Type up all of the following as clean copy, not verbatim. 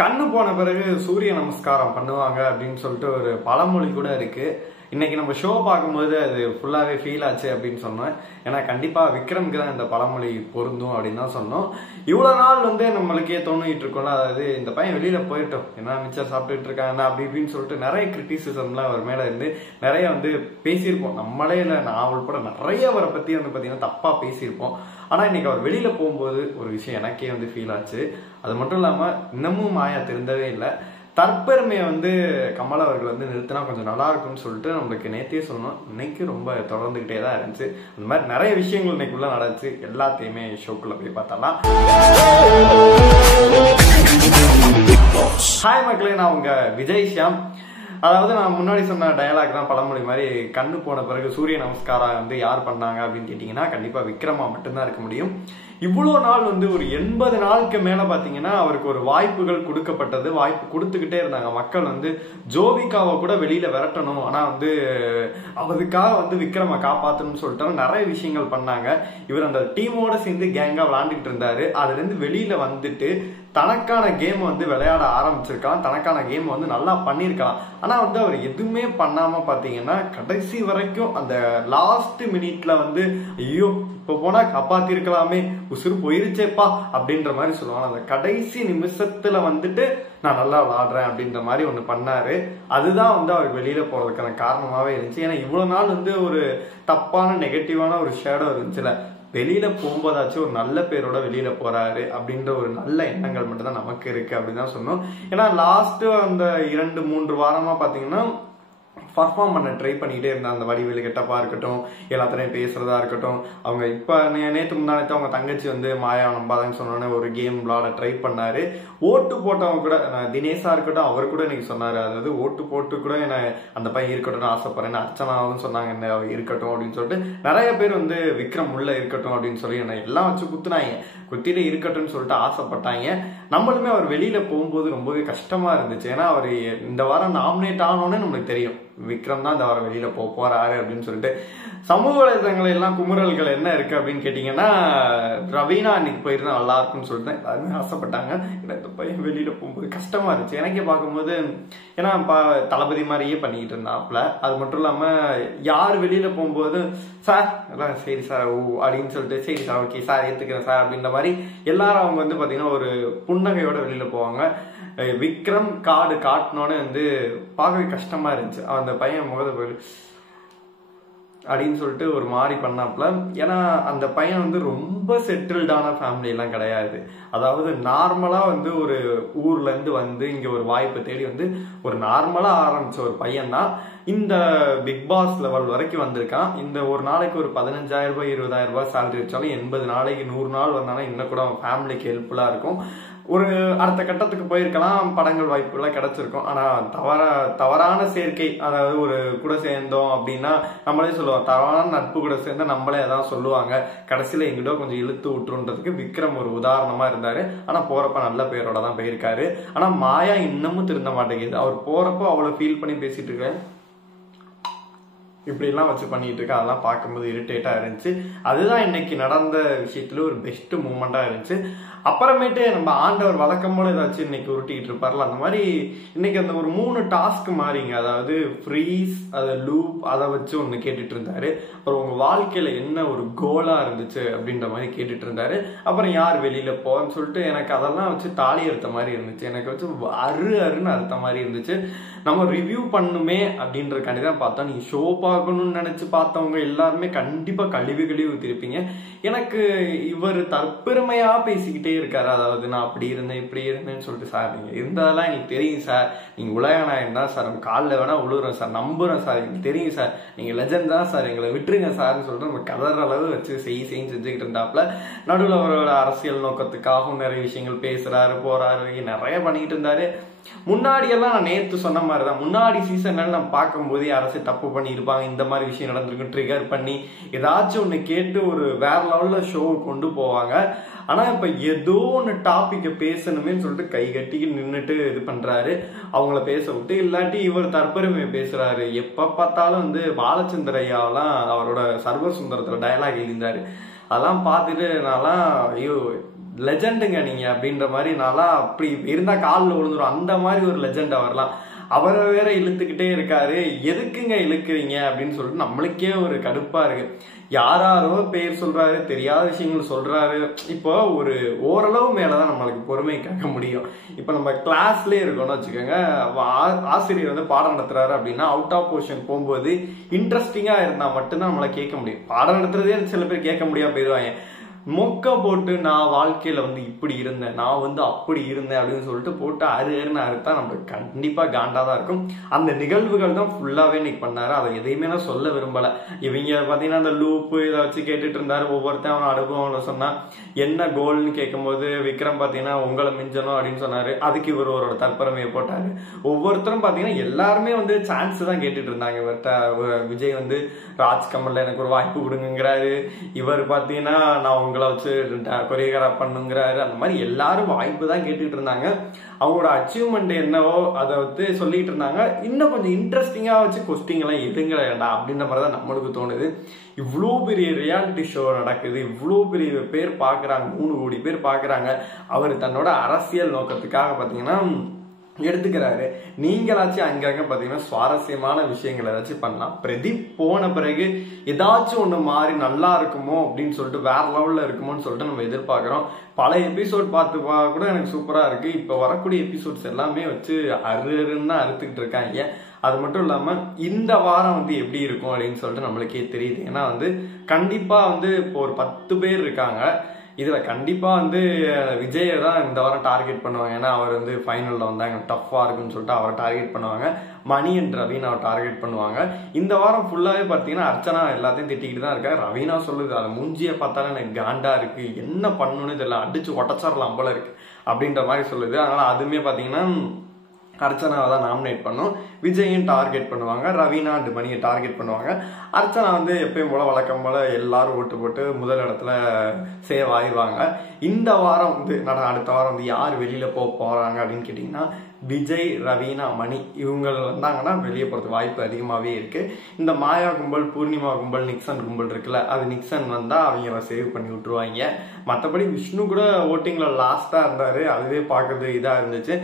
கண்ணு போன பிறகு சூரிய நமஸ்காரம் பண்ணுவாங்க அப்படின்னு சொல்லிட்டு ஒரு பழமொழி கூட இருக்கு. இன்னைக்கு நம்ம ஷோ பார்க்கும்போது அது ஃபுல்லாவே ஃபீல் ஆச்சு அப்படின்னு சொன்னேன். ஏன்னா கண்டிப்பா விக்ரம்க்கு தான் இந்த பழமொழி பொருந்தும் அப்படின்னு தான் சொன்னோம். இவ்வளவு நாள் நம்மளுக்கே தோணிட்டு இருக்கோம்ல, அதாவது இந்த பையன் வெளியில போயிட்டோம், என்ன மிச்சர் சாப்பிட்டுட்டு இருக்காங்க அப்படி இப்படின்னு சொல்லிட்டு நிறைய கிரிட்டிசிசம்லாம் அவர் மேல இருந்து நிறைய பேசியிருப்போம். நம்மளே இல்லை, நான் உள்பட நிறைய அவரை பத்தி பாத்தீங்கன்னா தப்பா பேசியிருப்போம். ஆனா இன்னைக்கு அவர் வெளியில போகும்போது ஒரு விஷயம் எனக்கே ஃபீல் ஆச்சு. அது மட்டும் இல்லாம இன்னமும் மாயா திருந்தவே இல்லை. தற்பெருமையை கமல் அவர்கள் நிறுத்தினா கொஞ்சம் நல்லா இருக்கும்னு சொல்லிட்டு நம்மளுக்கு நேத்தே சொல்லணும். இன்னைக்கு ரொம்ப தொடர்ந்துகிட்டே தான் இருந்துச்சு. அந்த மாதிரி நிறைய விஷயங்கள் இன்னைக்குள்ள நடந்துச்சு. எல்லாத்தையுமே ஷோக்குள்ள போய் பார்த்தலாம். ஹாய் மக்களே, நான் உங்க விஜய் ஷியாம். அதாவது நான் முன்னாடி சொன்ன டயலாக் தான் பழமொழி மாதிரி, கண்ணு போன பிறகு சூரிய நமஸ்காரம் யார் பண்ணாங்க அப்படின்னு கேட்டீங்கன்னா கண்டிப்பா விக்ரமா மட்டும்தான் இருக்க முடியும். இவ்வளவு நாள் ஒரு 80 நாளுக்கு மேல பாத்தீங்கன்னா அவருக்கு ஒரு வாய்ப்புகள் கொடுக்கப்பட்டது. வாய்ப்பு கொடுத்துக்கிட்டே இருந்தாங்க மக்கள். ஜோவிகாவை கூட வெளியில விரட்டணும், ஆனா அவருக்காக விக்ரம காப்பாத்தணும்னு சொல்லிட்டு நிறைய விஷயங்கள் பண்ணாங்க. இவர் அந்த டீமோட சேர்ந்து கேங்கா விளையாண்டுட்டு இருந்தாரு. அதுல இருந்து வெளியில வந்துட்டு தனக்கான கேம் விளையாட ஆரம்பிச்சிருக்கலாம். தனக்கான கேம் நல்லா பண்ணிருக்கலாம். ஆனா அவர் எதுவுமே பண்ணாம பாத்தீங்கன்னா கடைசி வரைக்கும் அந்த லாஸ்ட் மினிட்ல ஐயோ இப்ப போனா காப்பாத்தி இருக்கலாமே, உசுறு போயிருச்சேப்பா அப்படின்ற மாதிரி சொல்லுவாங்க. அந்த கடைசி நிமிஷத்துல நான் நல்லா விளையாடுறேன் அப்படின்ற மாதிரி ஒண்ணு பண்ணாரு. அதுதான் அவர் வெளியில போறதுக்கான காரணமாவே இருந்துச்சு. ஏன்னா இவ்வளவு நாள் ஒரு தப்பான நெகட்டிவான ஒரு ஷேடோ இருந்துச்சுல, வெளியில போகும்போதாச்சும் ஒரு நல்ல பேரோட வெளியில போறாரு அப்படின்ற ஒரு நல்ல எண்ணங்கள் மட்டும் தான் நமக்கு இருக்கு அப்படின்னு தான் சொன்னோம். ஏன்னா லாஸ்ட் அந்த 2-3 வாரமா பாத்தீங்கன்னா பர்ஃபார்ம் பண்ண ட்ரை பண்ணிக்கிட்டே இருந்தா. அந்த வடிவேலு கெட்டப்பா இருக்கட்டும், எல்லாத்தையும் பேசுறதா இருக்கட்டும். அவங்க இப்ப நேற்று முன்னாடி அவங்க தங்கச்சி மாயா நம்பாதன்னு சொன்னோன்னே ஒரு கேம் விளாட ட்ரை பண்ணாரு. ஓட்டு போட்டவங்க கூட தினேஷா இருக்கட்டும், அவர் கூட இன்னைக்கு சொன்னாரு, அதாவது ஓட்டு போட்டு கூட என்ன அந்த பையன் இருக்கட்டும்னு ஆசைப்படுறேன், அர்ச்சனாவும் சொன்னாங்க என்ன இருக்கட்டும் அப்படின்னு சொல்லிட்டு நிறைய பேர் விக்ரம் உள்ள இருக்கட்டும் அப்படின்னு சொல்லி என்ன எல்லாம் வச்சு குத்துனாங்க. குத்திட்டு இருக்கட்டும்னு சொல்லிட்டு ஆசைப்பட்டாங்க. நம்மளுமே அவர் வெளியில போகும்போது ரொம்பவே கஷ்டமா இருந்துச்சு. ஏன்னா அவர் இந்த வாரம் நாமினேட் ஆனோன்னு நம்மளுக்கு தெரியும் விக்ரம் தான் இந்த வாரம் வெளியில போறாரு அப்படின்னு சொல்லிட்டு. சமூக வலைதளங்கள் எல்லாம் குமுறல்கள் என்ன இருக்கு அப்படின்னு கேட்டீங்கன்னா, ரவீனா அன்னைக்கு போயிருந்தா நல்லா இருக்கும்னு சொல்லிட்டு எல்லாருமே ஆசைப்பட்டாங்க. இந்த பையன் வெளியில போகும்போது கஷ்டமா இருந்துச்சு எனக்கே பார்க்கும்போது. ஏன்னா தளபதி மாதிரியே பண்ணிக்கிட்டு இருந்தாப்ல. அது மட்டும் இல்லாம யார் வெளியில போகும்போது சார் எல்லாம் சரி சார் ஓ அப்படின்னு சொல்லிட்டு சரி சார் ஓகே சார் ஏத்துக்கிறேன் சார் அப்படின்ற மாதிரி எல்லாரும் அவங்க பாத்தீங்கன்னா ஒரு புன்னகையோட வெளியில போவாங்க. விக்ரம் கார்டு காட்டினோன்னு பார்க்கவே கஷ்டமா இருந்துச்சு. அந்த பையன் முகத்தை அப்படின்னு சொல்லிட்டு ஒரு மாதிரி பண்ணாப்ல. ஏன்னா அந்த பையன் ரொம்ப செட்டில்டான ஃபேமிலி எல்லாம் கிடையாது. அதாவது நார்மலா ஒரு ஊர்ல இருந்து இங்க ஒரு வாய்ப்பை தேடி ஒரு நார்மலா ஆரம்பிச்ச ஒரு பையன் தான் இந்த பிக் பாஸ் லெவல் வரைக்கும் வந்திருக்கான். இந்த ஒரு நாளைக்கு ஒரு 15,000 ரூபாய் 20,000 ரூபாய் சேலரி வச்சாலும் 80 நாளைக்கு 100 நாள் வந்தாலும் இன்னும் கூட ஃபேமிலிக்கு ஹெல்ப்ஃபுல்லா இருக்கும். ஒரு அடுத்த கட்டத்துக்கு போயிருக்கலாம், படங்கள் வாய்ப்புகள்லாம் கிடைச்சிருக்கும். ஆனா தவறான சேர்க்கை, அதாவது ஒரு கூட சேர்ந்தோம் அப்படின்னா நம்மளே சொல்லுவோம், தவறான நட்பு கூட சேர்ந்தா நம்மளே அதான் சொல்லுவாங்க. கடைசியில எங்கிட்ட கொஞ்சம் இழுத்து விட்டுருன்றதுக்கு விக்ரம் ஒரு உதாரணமா இருந்தாரு. ஆனா போறப்ப நல்ல பேரோட தான் போயிருக்காரு. ஆனா மாயா இன்னமும் திருந்த மாட்டேங்குது. அவர் போறப்போ அவ்வளவு ஃபீல் பண்ணி பேசிட்டு இருக்கேன், இப்படி எல்லாம் வச்சு பண்ணிட்டு இருக்க. அதெல்லாம் பார்க்கும்போது இரிட்டேட்டா இருந்துச்சு. அதுதான் இன்னைக்கு நடந்த விஷயத்துல ஒரு பெஸ்ட் மூமெண்டா இருந்துச்சு. அப்புறமேட்டு நம்ம ஆண்டவர் வழக்கம் போல ஏதாச்சும் இன்னைக்கு உருட்டிட்டு இருப்பார்ல, அந்த மாதிரி இன்னைக்கு அந்த ஒரு 3 டாஸ்க் மாறிங்க. அதாவது ஃப்ரீஸ், அதை லூப், அதை வச்சு ஒண்ணு கேட்டுட்டு இருந்தாரு. அப்புறம் உங்க வாழ்க்கையில என்ன ஒரு கோலா இருந்துச்சு அப்படின்ற மாதிரி கேட்டுட்டு இருந்தாரு. அப்புறம் யார் வெளியில போன்னு சொல்லிட்டு எனக்கு அதெல்லாம் வச்சு தாலி அறுத்த மாதிரி இருந்துச்சு. எனக்கு வச்சு அருன்னு அறுத்த மாதிரி இருந்துச்சு. நம்ம ரிவ்யூ பண்ணுமே அப்படின்றக்காண்டி தான் பார்த்தோம். நீங்க ஷோ பார்க்கணும்னு நினைச்சு பார்த்தவங்க எல்லாருமே கண்டிப்பா கழுவி ஊத்திருப்பீங்க. எனக்கு இவர் தற்பெருமையா பேசிக்கிட்டே இருக்காரு. அதாவது நான் அப்படி இருந்தேன் இப்படி இருந்தேன்னு சொல்லிட்டு, சார் நீங்க இருந்ததெல்லாம் எனக்கு தெரியும் சார், நீங்க உலக நாயன் தான் சார், காலில் வேணா உழுவுறேன் சார், நம்புறேன் சார், எனக்கு தெரியும் சார், நீங்க லெஜண்ட் தான் சார், எங்களை விட்டுருங்க சார்னு சொல்லிட்டு நம்ம கதற அளவு வச்சு செஞ்சுக்கிட்டு இருந்தாப்புல. நடுவில் அவரோட அரசியல் நோக்கத்துக்காகவும் நிறைய விஷயங்கள் பேசுறாரு, போறாரு, நிறைய பண்ணிக்கிட்டு இருந்தாரு. முன்னாடி எல்லாம் நான் நேத்து சொன்ன மாதிரிதான், முன்னாடி சீசன்ல நம்ம பார்க்கும்போதே அரசு தப்பு பண்ணி இருப்பாங்க, இந்த மாதிரி விஷயம் நடந்திருக்கு, ட்ரிகர் பண்ணி ஏதாச்சும் ஒண்ணு கேட்டு ஒரு வேற லெவல்ல ஷோ கொண்டு போவாங்க. ஆனா இப்ப ஏதோ ஒண்ணு டாபிக்க பேசணுமே சொல்லிட்டு கை கட்டி நின்றுட்டு இது பண்றாரு. அவங்கள பேச விட்டு, இல்லாட்டி இவர் தற்பெருமையை பேசுறாரு. எப்ப பார்த்தாலும் பாலச்சந்திர ஐயாவெல்லாம் அவரோட சர்வ சுந்தரத்துல டயலாக் எழுந்தாரு. அதெல்லாம் பார்த்துட்டு நான்லாம் ஐயோ லெஜெண்டுங்க நீங்க அப்படின்ற மாதிரி நாளா அப்படி இருந்தா காலில் விழுந்துரும் அந்த மாதிரி ஒரு லெஜெண்ட் அவர்லாம். அவரை வேற இழுத்துக்கிட்டே இருக்காரு. எதுக்குங்க இழுக்கிறீங்க அப்படின்னு சொல்லிட்டு நம்மளுக்கே ஒரு கடுப்பா இருக்கு. யாராரோ பேர் சொல்றாரு, தெரியாத விஷயங்கள் சொல்றாரு. இப்போ ஒரு ஓரளவு மேலதான் நம்மளுக்கு பொறுமை கேட்க முடியும். இப்ப நம்ம கிளாஸ்லயே இருக்கோம்னு வச்சுக்கோங்க, ஆசிரியர் வந்து பாடம் நடத்துறாரு அப்படின்னா அவுட் ஆஃப் போர்ஷன் போகும்போது இன்ட்ரெஸ்டிங்கா இருந்தா மட்டும்தான் நம்மள கேட்க முடியும். பாடம் நடத்துறதே சில பேர் கேட்க முடியாம போயிடுவாங்க. மொக்க போட்டு நான் வாழ்க்கையில வந்து இப்படி இருந்தேன், நான் வந்து அப்படி இருந்தேன் அப்படின்னு சொல்லிட்டு போட்டு அருன்னு அறுத்தா நம்மளுக்கு கண்டிப்பா காண்டாதான் இருக்கும். அந்த நிகழ்வுகள் தான் ஃபுல்லாவே இன்னைக்கு பண்ணாரு. அதை எதையுமே நான் சொல்ல விரும்பல. இவங்க பாத்தீங்கன்னா அந்த லூப்பு இதை வச்சு கேட்டுட்டு இருந்தாரு. ஒவ்வொருத்தன் அவன் அனுபவம் சொன்னா என்ன கோல்னு கேட்கும் போது விக்ரம் பாத்தீங்கன்னா உங்களை மிஞ்சணும் அப்படின்னு சொன்னாரு. அதுக்கு இவர் ஒரு தற்பெருமையை போட்டாரு. ஒவ்வொருத்தரும் பாத்தீங்கன்னா எல்லாருமே வந்து சான்ஸ் தான் கேட்டுட்டு இருந்தாங்க. இவர்கிட்ட விஜய் வந்து ராஜ்கமல்ல எனக்கு ஒரு வாய்ப்பு கொடுங்கிறாரு. இவர் பாத்தீங்கன்னா நான் உங்களை வச்சு கொரியோகிராஃப் பண்ணுங்கிறாரு. அந்த மாதிரி எல்லாரும் வாய்ப்பு தான் கேட்டுட்டு இருந்தாங்க. அவங்களோட அச்சீவ்மெண்ட் என்னவோ அதை வந்து சொல்லிட்டு இருந்தாங்க. இன்னும் கொஞ்சம் இன்ட்ரெஸ்டிங்கா வச்சு கொஸ்டின் எல்லாம் எடுங்களா அப்படின்ற மாதிரி தான் நம்மளுக்கு தோணுது. இவ்வளோ பெரிய ரியாலிட்டி ஷோ நடக்குது, இவ்வளோ பெரிய பேர் பாக்குறாங்க, 3 கோடி பேர் பாக்குறாங்க. அவர் தன்னோட அரசியல் நோக்கத்துக்காக பாத்தீங்கன்னா எடுத்துக்கிறாரு. நீங்களாச்சும் அங்கங்க பாத்தீங்கன்னா சுவாரஸ்யமான விஷயங்கள் ஏதாச்சும் பண்ணலாம். பிரதீப் போன பிறகு ஏதாச்சும் ஒண்ணு மாறி நல்லா இருக்குமோ அப்படின்னு சொல்லிட்டு வேற லெவல்ல இருக்குமோன்னு சொல்லிட்டு நம்ம எதிர்பார்க்கிறோம். பல எபிசோட் பார்த்து கூட எனக்கு சூப்பரா இருக்கு. இப்ப வரக்கூடிய எபிசோட்ஸ் எல்லாமே வச்சு அருன்னு அறுத்துக்கிட்டு இருக்காங்க. அது மட்டும் இல்லாம இந்த வாரம் வந்து எப்படி இருக்கும் அப்படின்னு சொல்லிட்டு நம்மளுக்கே தெரியுது. ஏன்னா வந்து கண்டிப்பா வந்து இப்போ ஒரு 10 பேர் இருக்காங்க. இதுல கண்டிப்பா வந்து விஜயை தான் இந்த வாரம் டார்கெட் பண்ணுவாங்க. ஏன்னா அவர் வந்து ஃபைனல்ல வந்தாங்க, டஃப்பா இருக்குன்னு சொல்லிட்டு அவரை டார்கெட் பண்ணுவாங்க. Money and Raveena our target பண்ணுவாங்க. இந்த வாரம் ஃபுல்லாவே பாத்தீங்கன்னா அர்ச்சனா எல்லாத்தையும் திட்டிக்கிட்டு தான் இருக்காரு. ரவீனா சொல்லுது அதை மூஞ்சியை பார்த்தாலும் எனக்கு காண்டா இருக்கு, என்ன பண்ணணும்னு தெரியல, அடிச்சு உடச்சிடலாம் போல இருக்கு அப்படின்ற மாதிரி சொல்லுது. அதனால அதுவுமே பாத்தீங்கன்னா அர்ச்சனாவை தான் நாமினேட் பண்ணும். விஜயும் டார்கெட் பண்ணுவாங்க, ரவீனா அண்ட் மணியை டார்கெட் பண்ணுவாங்க. அர்ச்சனா வந்து எப்பயும் போல வழக்கம் போல எல்லாரும் ஓட்டு போட்டு முதல் இடத்துல சேவ் ஆயிடுவாங்க. இந்த வாரம் வந்து அடுத்த வாரம் வந்து யார் வெளியில போறாங்க அப்படின்னு கேட்டீங்கன்னா விஜய், ரவீனா, மணி இவங்க வந்தாங்கன்னா வெளியே போறதுக்கு வாய்ப்பு அதிகமாவே இருக்கு. இந்த மாயா கும்பல், பூர்ணிமா கும்பல், நிக்சன் கும்பல் இருக்குல்ல, அது நிக்சன் வந்தா அவங்க சேவ் பண்ணி விட்டுருவாங்க. மற்றபடி விஷ்ணு கூட ஓட்டிங்ல லாஸ்டா இருந்தாரு, அதுவே பாக்குறது இதா இருந்துச்சு.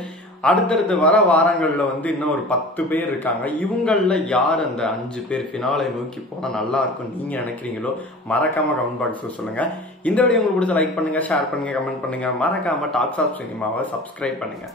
அடுத்தடுத்து வர வாரங்கள்ல வந்து இன்னும் ஒரு 10 பேர் இருக்காங்க. இவங்கள யார் அந்த 5 பேர் ஃபினாலை நோக்கி போனா நல்லா இருக்கும் நீங்க நினைக்கிறீங்களோ மறக்காம கமெண்ட் பாக்ஸ்ல சொல்லுங்க. இந்த வீடியோ உங்களுக்கு பிடிச்ச லைக் பண்ணுங்க, ஷேர் பண்ணுங்க, கமெண்ட் பண்ணுங்க. மறக்காம டாக்ஸ் ஆஃப் சினிமாவை சப்ஸ்கிரைப் பண்ணுங்க.